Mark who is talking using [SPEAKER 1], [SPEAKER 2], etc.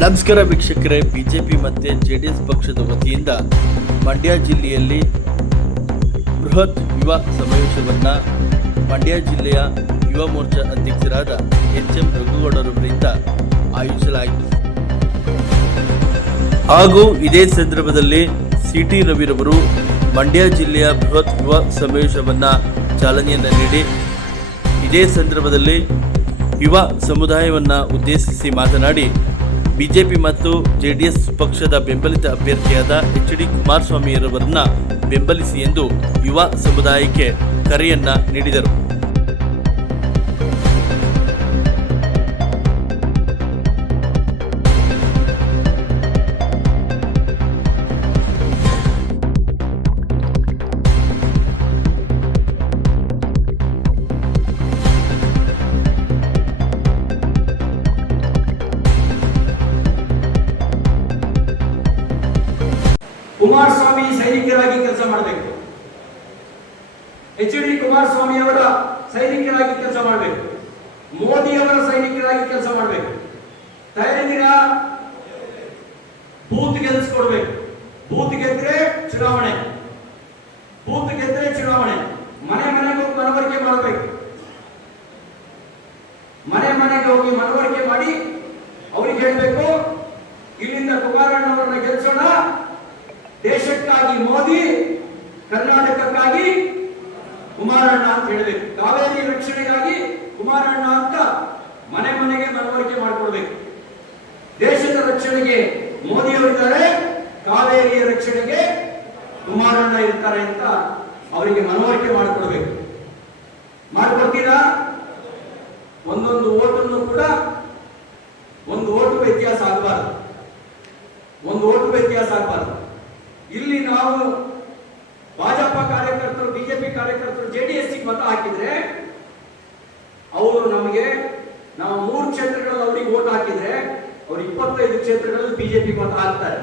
[SPEAKER 1] ನಮಸ್ಕಾರ ವೀಕ್ಷಕರೇ. ಬಿಜೆಪಿ ಮತ್ತು ಜೆ ಡಿ ಎಸ್ ಪಕ್ಷದ ವತಿಯಿಂದ ಮಂಡ್ಯ ಜಿಲ್ಲೆಯಲ್ಲಿ ಬೃಹತ್ ಯುವ ಸಮಾವೇಶವನ್ನು ಮಂಡ್ಯ ಜಿಲ್ಲೆಯ ಯುವ ಮೋರ್ಚಾ ಅಧ್ಯಕ್ಷರಾದ ಎಚ್ ಎಂ ರಘುಗೌಡರವರಿಂದ ಆಯೋಜಿಸಲಾಯಿತು. ಹಾಗೂ ಇದೇ ಸಂದರ್ಭದಲ್ಲಿ ಸಿ ಟಿ ರವಿರವರು ಮಂಡ್ಯ ಜಿಲ್ಲೆಯ ಬೃಹತ್ ಯುವ ಸಮಾವೇಶವನ್ನು ಚಾಲನೆಯನ್ನು ನೀಡಿ, ಇದೇ ಸಂದರ್ಭದಲ್ಲಿ ಯುವ ಸಮುದಾಯವನ್ನು ಉದ್ದೇಶಿಸಿ ಮಾತನಾಡಿ ಬಿಜೆಪಿ ಮತ್ತು ಜೆಡಿಎಸ್ ಪಕ್ಷದ ಬೆಂಬಲಿತ ಅಭ್ಯರ್ಥಿಯಾದ ಎಚ್ ಡಿ ಕುಮಾರಸ್ವಾಮಿಯವರನ್ನ ಬೆಂಬಲಿಸಿ ಎಂದು ಯುವ ಸಮುದಾಯಕ್ಕೆ ಕರೆಯನ್ನ ನೀಡಿದರು.
[SPEAKER 2] ಕುಮಾರಸ್ವಾಮಿ ಸೈನಿಕರಾಗಿ ಕೆಲಸ ಮಾಡಬೇಕು. ಎಚ್ ಡಿ ಕುಮಾರಸ್ವಾಮಿ ಅವರ ಸೈನಿಕರಾಗಿ ಕೆಲಸ ಮಾಡಬೇಕು. ಮೋದಿ ಅವರ ಸೈನಿಕರಾಗಿ ಕೆಲಸ ಮಾಡಬೇಕು. ತಯಾರಿದ್ದೀರಾ ಬೂತ್ ಗೆಲ್ಲಿಸ್ಕೊಡ್ಬೇಕು ಬೂತ್ ಗೆದ್ರೆ ಚುನಾವಣೆ. ಬೂತ್ ಗೆದ್ರೆ ಚುನಾವಣೆ. ಮನೆ ಮನೆಗೆ ಹೋಗಿ ಮನವರಿಕೆ ಮಾಡಬೇಕು. ಮನೆ ಮನೆಗೆ ಹೋಗಿ ಮನವರಿಕೆ ಮಾಡಿ ಅವ್ರಿಗೆ ಹೇಳ್ಬೇಕು ಅಂತ ಹೇಳಬೇಕು ಕಾವೇರಿ ರಕ್ಷಣೆಗಾಗಿ ಕುಮಾರಣ್ಣ ಅಂತ ಮನೆ ಮನೆಗೆ ಮನವರಿಕೆ ಮಾಡಿಕೊಡ್ಬೇಕು ದೇಶದ ರಕ್ಷಣೆಗೆ ಮೋದಿ ಇದ್ದಾರೆ, ಕಾವೇರಿಯ ರಕ್ಷಣೆಗೆ ಕುಮಾರಣ್ಣ ಇರ್ತಾರೆ ಅಂತ ಅವರಿಗೆ ಮನವರಿಕೆ ಮಾಡಿಕೊಡ್ಬೇಕು ಮಾಡಿಕೊಡ್ತೀರಾ ಒಂದೊಂದು ಓಟನ್ನು ಕೂಡ ಒಂದು ಓಟು ವ್ಯತ್ಯಾಸ ಆಗಬಾರದು. ಒಂದು ಓಟು ವ್ಯತ್ಯಾಸ ಆಗಬಾರದು. ಇಲ್ಲಿ ನಾವು ಬಿಜೆಪಿ ಕಾರ್ಯಕರ್ತರು ಜೆಡಿಎಸ್ ಮತ ಹಾಕಿದ್ರೆ, ಅವರು ನಮಗೆ ನಾವು ಮೂರು ಕ್ಷೇತ್ರಗಳಲ್ಲಿ ಅವರಿಗೆ ಓಟ್ ಹಾಕಿದ್ರೆ, ಅವ್ರು ಇಪ್ಪತ್ತೈದು ಕ್ಷೇತ್ರಗಳಲ್ಲಿ ಬಿಜೆಪಿ ಮತ ಹಾಕ್ತಾರೆ.